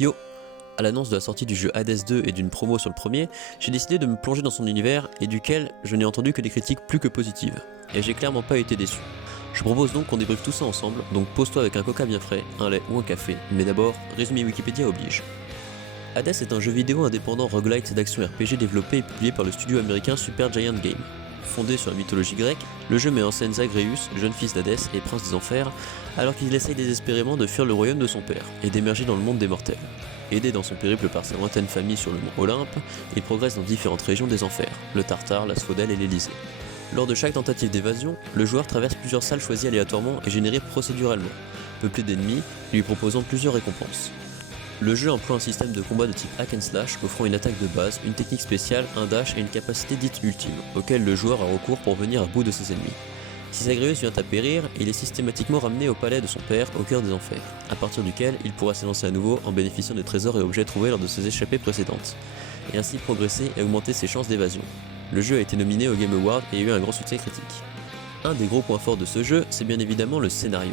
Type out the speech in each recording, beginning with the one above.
Yo! À l'annonce de la sortie du jeu Hades 2 et d'une promo sur le premier, j'ai décidé de me plonger dans son univers et duquel je n'ai entendu que des critiques plus que positives. Et j'ai clairement pas été déçu. Je propose donc qu'on débriefe tout ça ensemble, donc pose-toi avec un coca bien frais, un lait ou un café, mais d'abord, résumé Wikipédia oblige. Hades est un jeu vidéo indépendant roguelite d'action RPG développé et publié par le studio américain Supergiant Games. Fondé sur la mythologie grecque, le jeu met en scène Zagreus, jeune fils d'Hadès et prince des enfers, alors qu'il essaye désespérément de fuir le royaume de son père et d'émerger dans le monde des mortels. Aidé dans son périple par sa lointaine famille sur le mont Olympe, il progresse dans différentes régions des enfers, le Tartare, l'Asphodèle et l'Élysée. Lors de chaque tentative d'évasion, le joueur traverse plusieurs salles choisies aléatoirement et générées procéduralement, peuplées d'ennemis, lui proposant plusieurs récompenses. Le jeu emploie un système de combat de type hack and slash offrant une attaque de base, une technique spéciale, un dash et une capacité dite ultime, auquel le joueur a recours pour venir à bout de ses ennemis. Si Zagreus vient à périr, il est systématiquement ramené au palais de son père, au cœur des enfers, à partir duquel il pourra s'élancer à nouveau en bénéficiant des trésors et objets trouvés lors de ses échappées précédentes, et ainsi progresser et augmenter ses chances d'évasion. Le jeu a été nominé au Game Award et a eu un grand succès critique. Un des gros points forts de ce jeu, c'est bien évidemment le scénario.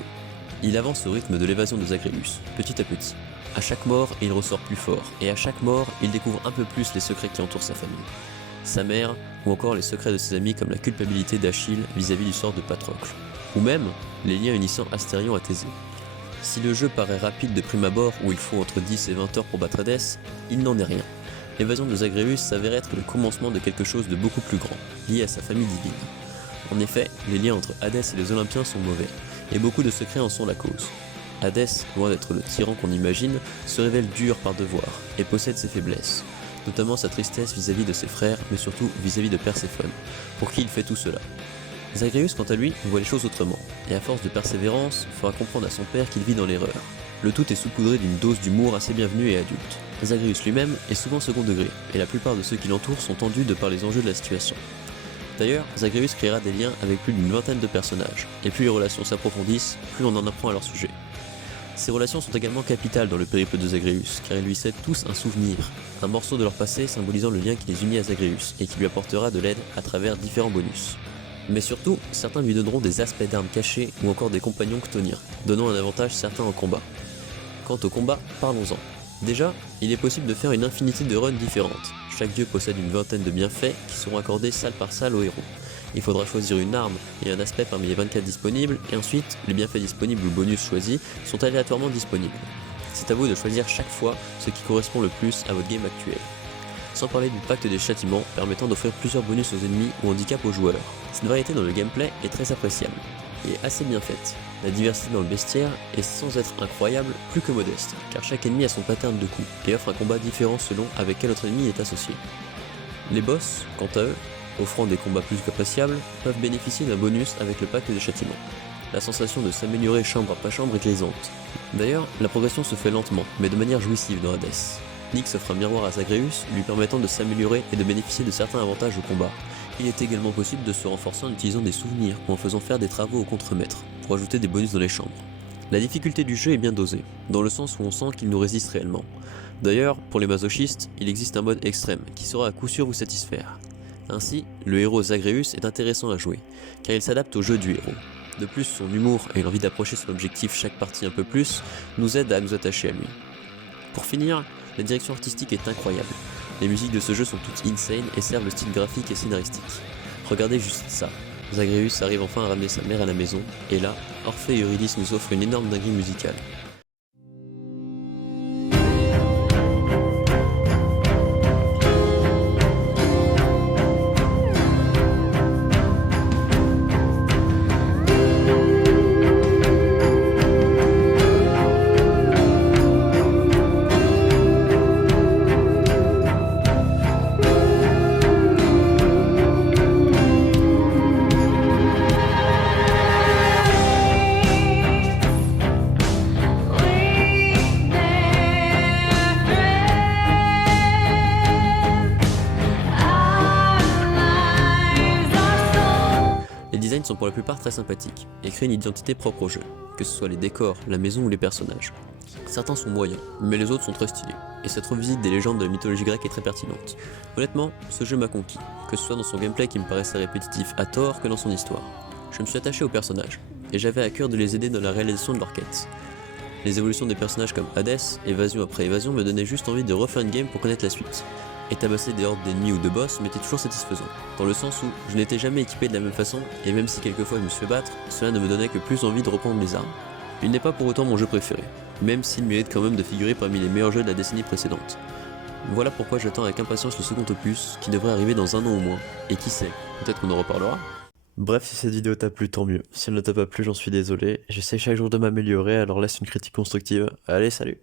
Il avance au rythme de l'évasion de Zagreus, petit à petit. À chaque mort, il ressort plus fort, et à chaque mort, il découvre un peu plus les secrets qui entourent sa famille. Sa mère, ou encore les secrets de ses amis comme la culpabilité d'Achille vis-à-vis du sort de Patrocle, ou même les liens unissant Astérion à Thésée. Si le jeu paraît rapide de prime abord, où il faut entre 10 et 20 heures pour battre Hadès, il n'en est rien. L'évasion de Zagreus s'avère être le commencement de quelque chose de beaucoup plus grand, lié à sa famille divine. En effet, les liens entre Hadès et les Olympiens sont mauvais, et beaucoup de secrets en sont la cause. Hadès, loin d'être le tyran qu'on imagine, se révèle dur par devoir, et possède ses faiblesses, notamment sa tristesse vis-à-vis de ses frères, mais surtout vis-à-vis de Perséphone, pour qui il fait tout cela. Zagreus, quant à lui, voit les choses autrement, et à force de persévérance, fera comprendre à son père qu'il vit dans l'erreur. Le tout est saupoudré d'une dose d'humour assez bienvenue et adulte. Zagreus lui-même est souvent second degré, et la plupart de ceux qui l'entourent sont tendus de par les enjeux de la situation. D'ailleurs, Zagreus créera des liens avec plus d'une vingtaine de personnages, et plus les relations s'approfondissent, plus on en apprend à leur sujet. Ces relations sont également capitales dans le périple de Zagreus, car ils lui cèdent tous un souvenir, un morceau de leur passé symbolisant le lien qui les unit à Zagreus, et qui lui apportera de l'aide à travers différents bonus. Mais surtout, certains lui donneront des aspects d'armes cachées ou encore des compagnons chtoniens, donnant un avantage certain en combat. Quant au combat, parlons-en. Déjà, il est possible de faire une infinité de runs différentes. Chaque dieu possède une vingtaine de bienfaits qui seront accordés salle par salle aux héros. Il faudra choisir une arme et un aspect parmi les 24 disponibles, et ensuite, les bienfaits disponibles ou bonus choisis sont aléatoirement disponibles. C'est à vous de choisir chaque fois ce qui correspond le plus à votre game actuel. Sans parler du pacte des châtiments permettant d'offrir plusieurs bonus aux ennemis ou handicaps aux joueurs. Cette variété dans le gameplay est très appréciable et assez bien faite. La diversité dans le bestiaire est sans être incroyable, plus que modeste, car chaque ennemi a son pattern de coups et offre un combat différent selon avec quel autre ennemi est associé. Les boss, quant à eux, offrant des combats plus qu'appréciables, peuvent bénéficier d'un bonus avec le pacte des châtiments. La sensation de s'améliorer chambre après chambre est grisante. D'ailleurs, la progression se fait lentement, mais de manière jouissive dans Hades. Nyx offre un miroir à Zagreus, lui permettant de s'améliorer et de bénéficier de certains avantages au combat. Il est également possible de se renforcer en utilisant des souvenirs ou en faisant faire des travaux au contremaître, pour ajouter des bonus dans les chambres. La difficulté du jeu est bien dosée, dans le sens où on sent qu'il nous résiste réellement. D'ailleurs, pour les masochistes, il existe un mode extrême, qui saura à coup sûr vous satisfaire. Ainsi, le héros Zagreus est intéressant à jouer, car il s'adapte au jeu du héros. De plus, son humour et l'envie d'approcher son objectif chaque partie un peu plus nous aident à nous attacher à lui. Pour finir, la direction artistique est incroyable. Les musiques de ce jeu sont toutes insane et servent le style graphique et scénaristique. Regardez juste ça. Zagreus arrive enfin à ramener sa mère à la maison, et là, Orphée et Eurydice nous offrent une énorme dinguerie musicale. Les designs sont pour la plupart très sympathiques et créent une identité propre au jeu, que ce soit les décors, la maison ou les personnages. Certains sont moyens, mais les autres sont très stylés, et cette revisite des légendes de la mythologie grecque est très pertinente. Honnêtement, ce jeu m'a conquis, que ce soit dans son gameplay qui me paraissait répétitif à tort que dans son histoire. Je me suis attaché aux personnages, et j'avais à cœur de les aider dans la réalisation de leurs quêtes. Les évolutions des personnages comme Hades, évasion après évasion me donnaient juste envie de refaire une game pour connaître la suite. Et tabasser des hordes d'ennemis ou de boss m'était toujours satisfaisant, dans le sens où je n'étais jamais équipé de la même façon, et même si quelquefois je me suis fait battre, cela ne me donnait que plus envie de reprendre les armes. Il n'est pas pour autant mon jeu préféré, même s'il mérite quand même de figurer parmi les meilleurs jeux de la décennie précédente. Voilà pourquoi j'attends avec impatience le second opus, qui devrait arriver dans un an au moins, et qui sait, peut-être qu'on en reparlera. Bref, si cette vidéo t'a plu, tant mieux. Si elle ne t'a pas plu, j'en suis désolé. J'essaie chaque jour de m'améliorer, alors laisse une critique constructive. Allez, salut!